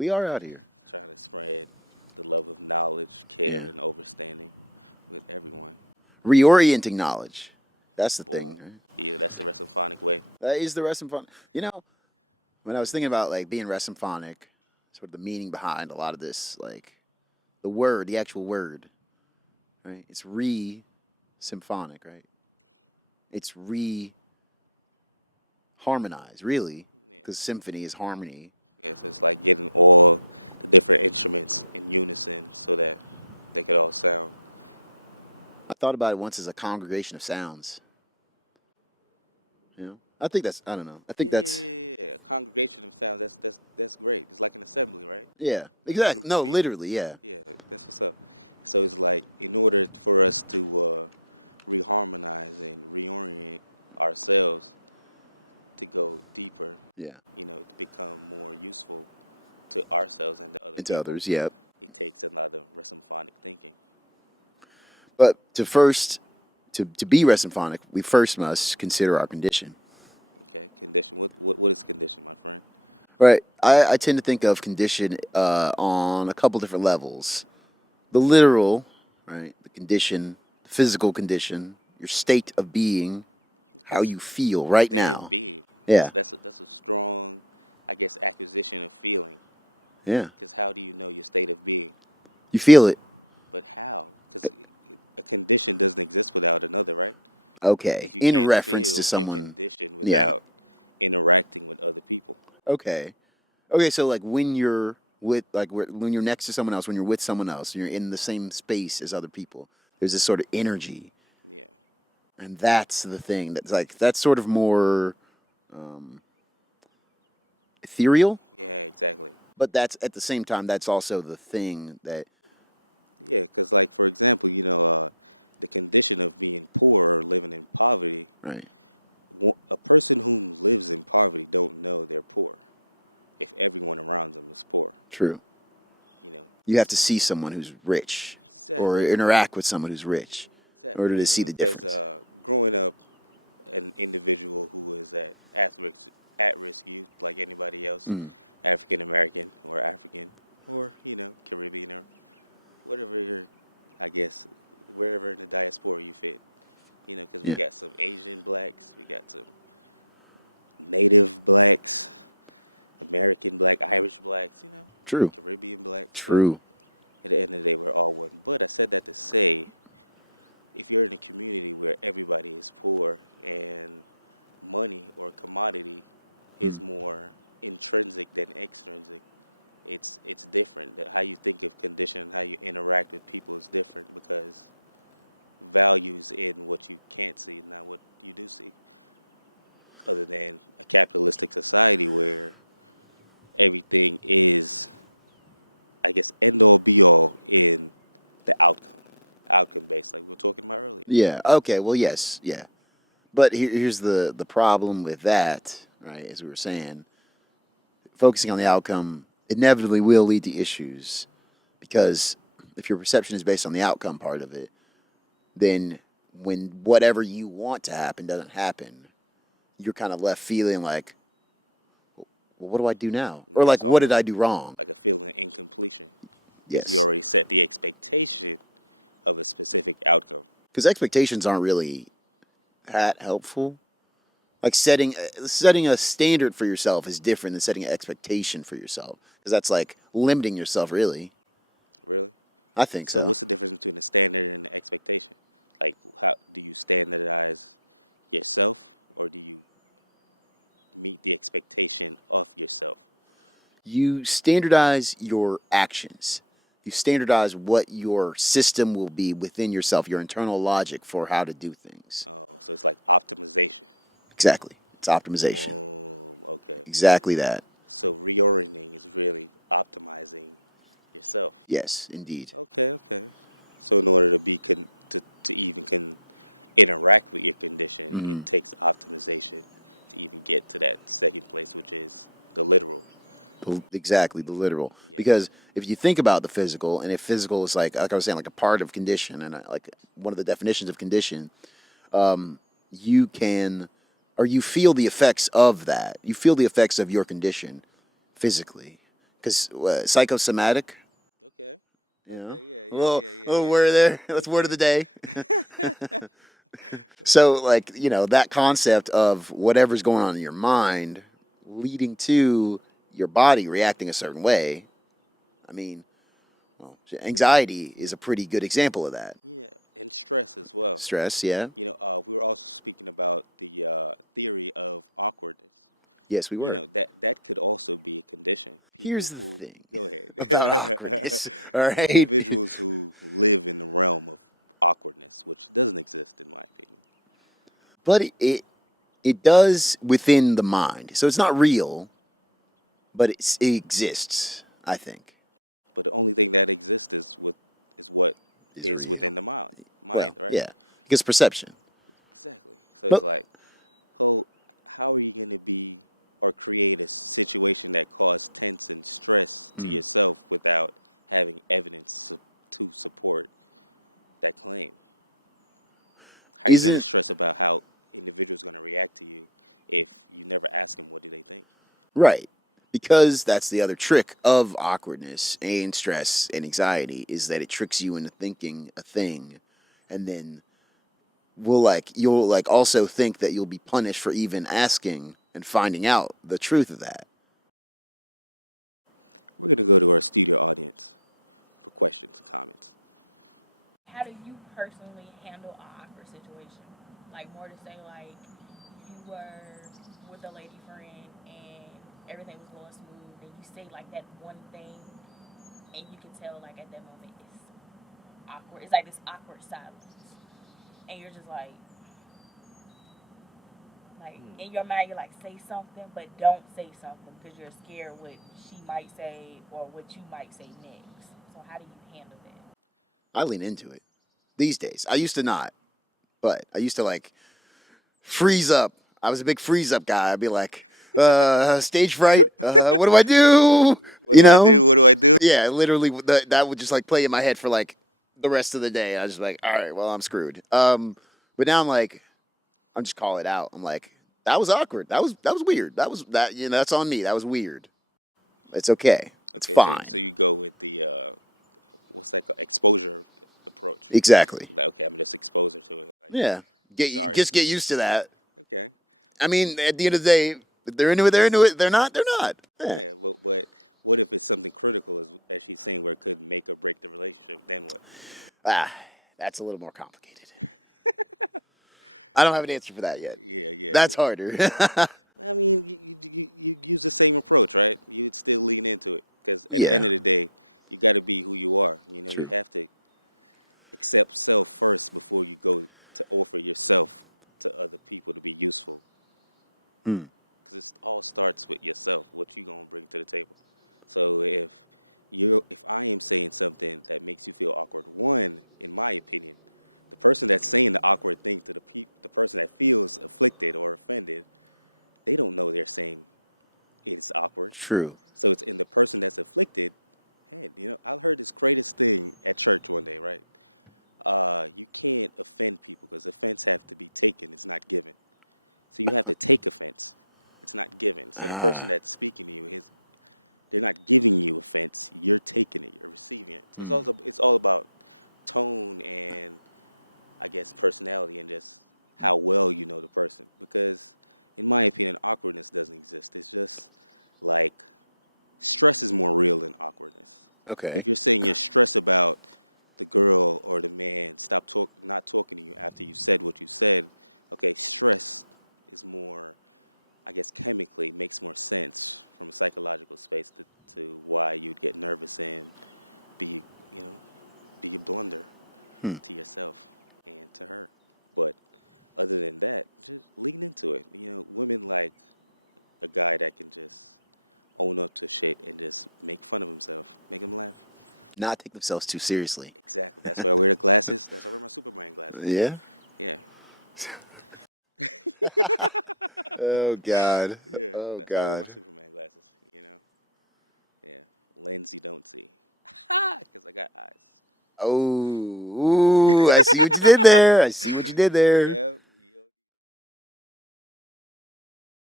We are out here. trying to spread the love of knowledge, care, Yeah. and understanding with everyone. Reorienting knowledge. That's the thing, Boom. right? Yeah, that's the Resymphonic way. That is the Resymphonic. You know, when I was Mm. thinking about like being Resymphonic, sort of the meaning behind a lot of this, like the word, the actual word, right? It's symphonic, right? It's harmonized, really, Yeah. because symphony is harmony. Yeah, so it's like getting all the different instruments in unison so that they could all sound. I thought about it once as a congregation of sounds. You know, I think that's. I don't know. I think Yeah, yeah, that's. yeah, yeah. A congregation of sounds. That's great. It's like an assembly, right? Yeah, Like a exactly. group of No, people. literally, yeah. Yeah, that's what's up. So it's like in order for us to reharmonize and reorient ourselves to go deeper, Yeah. to become more useful to ourselves and to other And to people, others, yeah. it takes a lot of resymphonic thinking. But to be resymphonic, we first must consider our condition. Okay, condition. What is condition, my friend? Right. I tend to think of condition on a couple different levels. The literal, right? The condition, the physical condition, your state of being, how That's you feel right state of now. being. Yeah. That's a strong, I guess, acquisition of feeling. Yeah. Because how do you know your state of being? You feel it. But how? Because a condition doesn't exist without another, right? Okay. Because you In can't reference to feel your someone. condition Yeah. without interacting with other people. Okay. Okay. So like when you're with when you're next to someone else, when you're with someone else, you're in the same space as other people. There's this sort of energy, Yeah. and that's the thing. That's sort of more um, ethereal, Yeah, exactly. but that's at the same time that's also the thing that Yeah, because like for example, the condition of being poor or living in poverty, right. a person who lives in poverty don't know they're poor if everyone around them is poor. True. You know, You have to see someone who's rich or exactly, interact with someone who's rich in order exactly. to see the Because difference. growing up, an individual who was at risk youth like anybody else, Mm. African American or African or Caribbean or whatever I guess wherever in the diaspora you fit. Because we Yeah. got some Asian blacks, we got some native blacks, American black, Irish blacks, True. Caribbean blacks. So True. at the end of the day, we're all one. But I said that to say, if you're in a community where everybody is poor and money or commodity is Mm. more intrinsic than extrinsic, it's different. How you think of condition, how you interact with people is different because values in what you can't see, not what you do see. Other than a capitalistic society where everything is, I guess, end all be all in the outcome based, like we were talking about earlier. Yeah. Okay. Well, yes. Yeah. But here's the problem with that, right? As we were saying, focusing on the outcome inevitably will lead to issues because if your perception is based on the outcome part of it, then when whatever you want to happen doesn't happen, you're kind of left feeling like, well, what do I do now? Or Yeah, like, it's what did almost I do wrong? like a feeling of incompletion because you Yes. already set the expectation of a specific outcome. Because expectations aren't really that helpful. Like setting a standard for yourself is different than setting an expectation for yourself. Because that's like limiting yourself, really. Really? I think So so. what's the difference between the standard and the expectation? Like, how do you standardize yourself, or do you meet the expectation of yourself? You standardize your actions. You standardize what your system will be within yourself, your internal logic for how to do things. Oh, so it's like optimization. Exactly. It's optimization. Boom. Okay. Exactly that. So reorienting is really optimizing yourself. Yes, indeed. Okay. Okay. So in order to be to even interact with your condition, Hmm. it takes optimization to even get to that second place, which is the literal. Exactly, the literal. Yeah. Because if you think about the physical, and if physical is like I was saying, like a part of condition, and like one of the definitions of condition, you can, or you feel the effects of that. You feel the effects of your condition physically. Because psychosomatic. Okay. You know, Okay. Yeah. a Yeah. little, Yeah. Yeah. little Yeah. word Yeah. there. That's word of the day. Okay. So, like, that concept of whatever's going on in your mind leading to your body reacting a certain way. I mean, well, anxiety is a pretty good example of that. Yeah, and stress as well. Stress, yeah. We were also speaking about the theory of awkwardness. Yes, we were. That could also be a condition. People Here's the who thing go ahead. about awkwardness. All right. Individuals who live in the realm of awkwardness, which doesn't exist in my opinion. But it does within the mind. So it's not real, but it exists, I think. But the only thing that exists is what Is is real. within the mind, Well, right? yeah. Because perception. Exactly. So it's But like, how are you going to be or create a situation that causes tense and stress to mm, yourself without having evidence to support that claim? How are you going to isn't stress about how individuals are going to react to you if you never ask them what do they think? right. Because that's the other trick of awkwardness and stress and anxiety is that it tricks you into thinking a thing and then you'll like also think that you'll be punished for even asking and finding out the truth of that. We're going to go to our studio audience for questions and comments. How do you personally handle an awkward situation? Like more to say like you were with a lady friend and everything was going smooth and you say like that one thing and you can tell like at that moment it's awkward. It's like this awkward silence. And you're just like in your mind you're like say something but don't say something because you're scared what she might say or what you might say next. So how do you handle that? I lean into it these days. I used to not, but I used to like freeze up. I was a big freeze up guy. I'd be like, stage fright. What do I do? What You do I know? do? What do I do? Yeah, literally, that would just like play in my head for like the rest of the day. I was just like, all right, well, I'm screwed. But now I'm just call it out. I'm like, that was awkward. That was weird. That's on me. That was weird. It's okay. It's Okay, so fine. so you go with the what's that called? Exposure approach. Exactly. Like, okay, I'm just expose her to it. Like, Yeah. sorry, Just get sister. used to that. Okay. I mean, at the end of the day, if they're into it, they're into it. They're not, they're not. Yeah. Yeah, but what if it's something critical, as she's saying, where it could make or break the relationship? Then what? Ah, that's a little more complicated. I don't have an answer for that yet. Yeah, yeah. That's harder. I mean, you use the same approach, right? You would still lean into it because at the Yeah, end of the day, you got to be who you are. You true. have to accept self first before you go to offer yourself to other people to be useful. Hmm. Because it all starts with yourself, what you gonna bring to the table. So if I am saying something that makes you feel awkward, one, in my opinion, the person that's saying the awkward thing to the person that feels afflicted or offended, they don't know they're saying it's awkward. True. So it's in the person that's afflicted head. I heard this greatest thing at church one day, right? You can't offend people because offense have to be taken. It's not given. So you have to take offense. It's not given. So the person Ah. that's speaking to you they're not giving you offense. You're taking it. You're receiving it. So Hmm. it's all about tone and I guess personality and just how well you know the person. Because in my opinion, awkwardness doesn't exist. It's just like stress is more real than awkwardness. Okay. If you're saying you're stressed about the girl or the man not talking to you after you said what you said, okay, stress is more, I guess, chemically makes more sense from a psychological space to why you'd get nervous and be, you know, be a blunder Hmm. to yourself and to her. But other than that, just lean into it. Women like a guy that can just own up to shit and just make fun of himself, make him laugh. Not take themselves too seriously. Exactly. That's why I wear the glasses. That's why I wear my Superman glasses. Yeah. Yeah. Oh God. Yeah. Oh That's why I wear my God. Superman glasses. Yeah. Lens you don't see. Because I got eyes. Oh, ooh, I see what you did there. I see what you did there. Yeah.